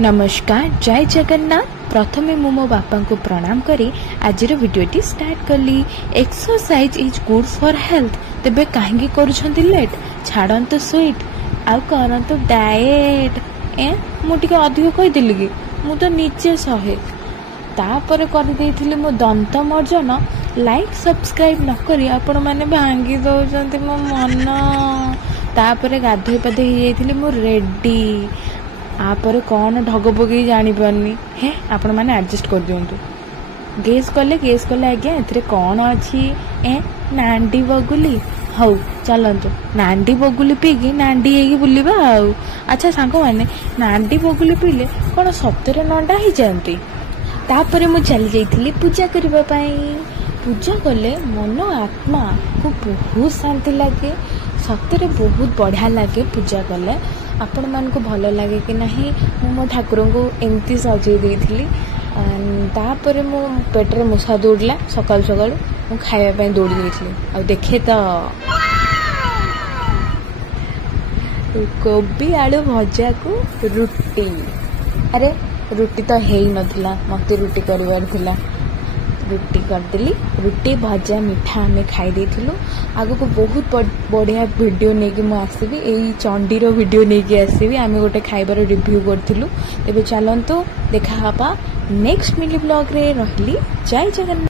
नमस्कार जय जगन्नाथ। प्रथमे मु मो बापा को प्रणाम करी आज वीडियोटी स्टार्ट कली। Exercise is good for health. तेबे कहीं करुछंती लेट छाड़ंतु स्वीट आउ करंतु डाएट। मुझे अधिक कहीदेली कि मु तो निजे सहे तापर कर मो दंत मर्जन। लाइक सब्सक्राइब न करी आपण मैंने भांगी दौरान मो मन। तापर गाधोई पाधोई हो मु रेडी। आपर कौन ढग पकई जानी पारनी हे आपण मैंने एडजस्ट कर दिंतु। गेस कले आज्ञा ए कौन अच्छी नांडी बगुली। हौ चलतु नांडी बगुली पीकी नांडी होगी बुलवा। अच्छा सांग मैंने नांडी बगुली पीले कौन सप्तरे नंडा ही जाती। तापर मु चली जाइली पूजा करने। पूजा कले मन आत्मा को बहुत शांति लगे। सतरे बहुत बढ़िया लगे पूजा कले। आपण मान को भल लगे कि नहीं मो ठाकुर को एमती सजे देती। तापर मो पेट्रे मूषा दौड़ला सकाल सकाल मु खावाई दौड़ी जाइली। आ देखे तो कोबी आलू भजा को रुटी। अरे रुटी तो है ही नथिला मते रुटी करवार थिला। रुटी करदेली। रुटी भजा मिठा आम खाई देथिलु। आगो को बहुत बढ़िया वीडियो नहीं कि आसबि यही चंडीर वीडियो नहीं कि आसबि। आम गोटे खाइबार रिव्यू करथिलु। तेबे चलंतु देखा नेक्स्ट मिनी ब्लॉग रे। रहिली जय जगन्नाथ।